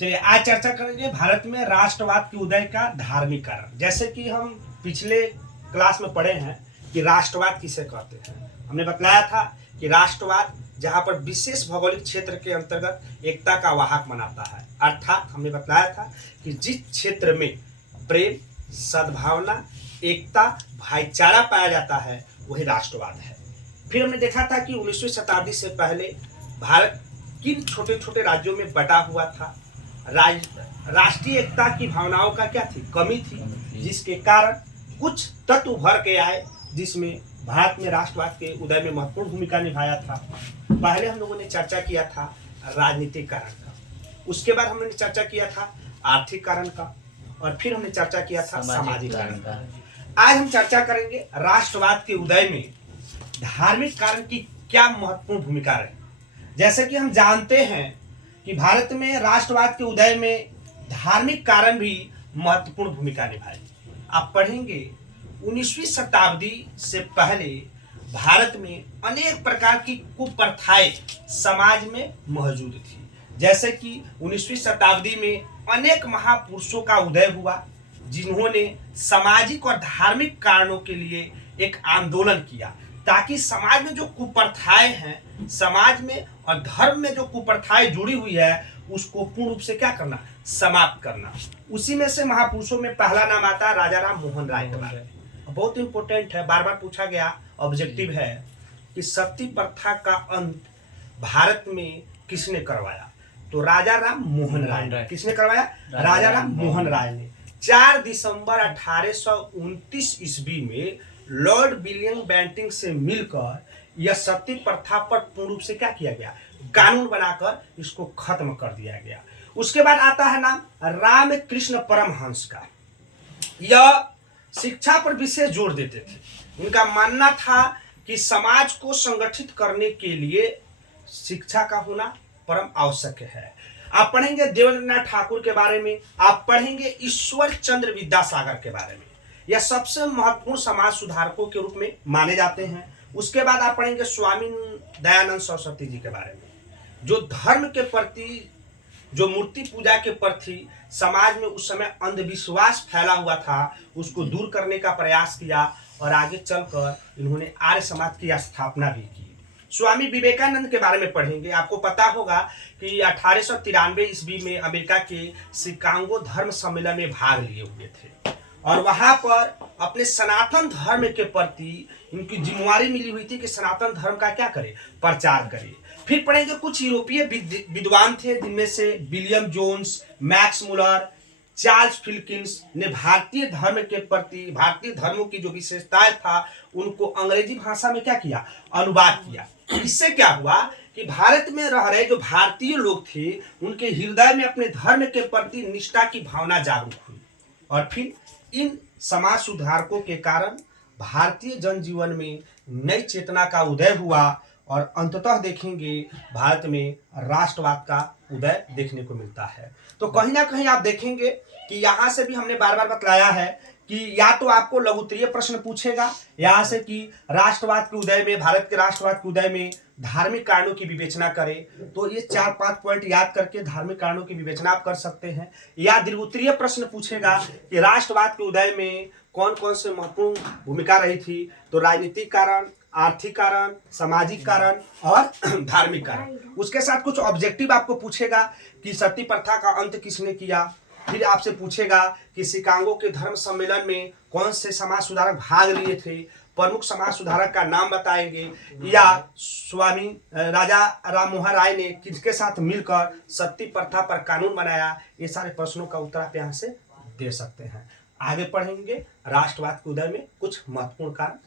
चलिए आज चर्चा करेंगे भारत में राष्ट्रवाद के उदय का धार्मिक कारण। जैसे कि हम पिछले क्लास में पढ़े हैं कि राष्ट्रवाद किसे कहते हैं। हमने बतलाया था कि राष्ट्रवाद जहां पर विशेष भौगोलिक क्षेत्र के अंतर्गत एकता का वाहक बनाता है, अर्थात हमने बतलाया था कि जिस क्षेत्र में प्रेम, सद्भावना, एकता, भाईचारा पाया जाता है वही राष्ट्रवाद है। फिर हमने देखा था कि 19वीं शताब्दी से पहले भारत किन छोटे छोटे राज्यों में बटा हुआ था। राष्ट्रीय एकता की भावनाओं का क्या थी, कमी थी, जिसके कारण कुछ तत्व उभर के आए जिसमें भारत में राष्ट्रवाद के उदय में महत्वपूर्ण भूमिका निभाया था। पहले हम लोगों ने चर्चा किया था राजनीतिक कारण का, उसके बाद हमने चर्चा किया था आर्थिक कारण का, और फिर हमने चर्चा किया था सामाजिक कारण का। आज हम चर्चा करेंगे राष्ट्रवाद के उदय में धार्मिक कारण की क्या महत्वपूर्ण भूमिका रही। जैसे कि हम जानते हैं कि भारत में राष्ट्रवाद के उदय में धार्मिक कारण भी महत्वपूर्ण भूमिका निभाई। आप पढ़ेंगे 19वीं शताब्दी से पहले भारत में अनेक प्रकार की कुप्रथाएं समाज में मौजूद थी। जैसे कि 19वीं शताब्दी में अनेक महापुरुषों का उदय हुआ जिन्होंने सामाजिक और धार्मिक कारणों के लिए एक आंदोलन किया ताकि समाज में जो कुप्रथाएं हैं, समाज में और धर्म में जो कुप्रथाएं जुड़ी हुई है उसको पूर्ण रूप से क्या करना, समाप्त करना। उसी में से महापुरुषों में पहला नाम आता है राजा राम मोहन राय के बारे में। बहुत इंपॉर्टेंट है, बार बार पूछा गया, ऑब्जेक्टिव है कि सती प्रथा का अंत भारत में किसने करवाया, तो राजा राम मोहन राय ने। किसने करवाया? राजा राम मोहन राय ने। 4 दिसंबर 1829 ईस्वी में लॉर्ड विलियम बेंटिंक से मिलकर यह सती प्रथा पर पूर्ण रूप से क्या किया गया, कानून बनाकर इसको खत्म कर दिया गया। उसके बाद आता है नाम रामकृष्ण परमहंस का। यह शिक्षा पर विशेष जोर देते थे। उनका मानना था कि समाज को संगठित करने के लिए शिक्षा का होना परम आवश्यक है। आप पढ़ेंगे देवेंद्रनाथ ठाकुर के बारे में, आप पढ़ेंगे ईश्वर चंद्र विद्यासागर के बारे में। यह सबसे महत्वपूर्ण समाज सुधारकों के रूप में माने जाते हैं। उसके बाद आप पढ़ेंगे स्वामी दयानंद सरस्वती जी के बारे में, जो धर्म के प्रति, जो मूर्ति पूजा के प्रति समाज में उस समय अंधविश्वास फैला हुआ था, उसको दूर करने का प्रयास किया और आगे चलकर इन्होंने आर्य समाज की स्थापना भी की। स्वामी विवेकानंद के बारे में पढ़ेंगे। आपको पता होगा कि 1893 ईस्वी में अमेरिका के शिकागो धर्म सम्मेलन में भाग लिए हुए थे और वहां पर अपने सनातन धर्म के प्रति इनकी जिम्मेवारी मिली हुई थी कि सनातन धर्म का क्या करे, प्रचार करे। फिर पढ़ेंगे कुछ यूरोपीय विद्वान थे जिनमें से William Jones, Max Muller, Charles Wilkins ने भारतीय धर्म के प्रति, भारतीय धर्मों की जो विशेषताएं था उनको अंग्रेजी भाषा में क्या किया, अनुवाद किया। इससे क्या हुआ कि भारत में रह रहे जो भारतीय लोग थे उनके हृदय में अपने धर्म के प्रति निष्ठा की भावना जागरूक हुई और फिर इन समाज सुधारकों के कारण भारतीय जनजीवन में नई चेतना का उदय हुआ और अंततः देखेंगे भारत में राष्ट्रवाद का उदय देखने को मिलता है। तो कहीं ना कहीं आप देखेंगे कि यहाँ से भी हमने बार बार बतलाया है कि या तो आपको लघुत्तरीय प्रश्न पूछेगा यहाँ से कि राष्ट्रवाद के उदय में, भारत के राष्ट्रवाद के उदय में धार्मिक कारणों की विवेचना करें, तो ये 4-5 पॉइंट याद करके धार्मिक कारणों की विवेचना आप कर सकते हैं। या दीर्घोत्तरीय प्रश्न पूछेगा कि राष्ट्रवाद के उदय में कौन कौन से महत्वपूर्ण भूमिका रही थी, तो राजनीतिक कारण, आर्थिक कारण, सामाजिक कारण और धार्मिक कारण। उसके साथ कुछ ऑब्जेक्टिव आपको पूछेगा कि सती प्रथा का अंत किसने किया। फिर आपसे पूछेगा कि शिकागो के धर्म सम्मेलन में कौन से समाज सुधारक भाग लिए थे, प्रमुख समाज सुधारक का नाम बताएंगे, या स्वामी राजा राम मोहन राय ने किसके साथ मिलकर सती प्रथा पर कानून बनाया। ये सारे प्रश्नों का उत्तर आप यहाँ से दे सकते हैं। आगे पढ़ेंगे राष्ट्रवाद के उदय में कुछ महत्वपूर्ण कारण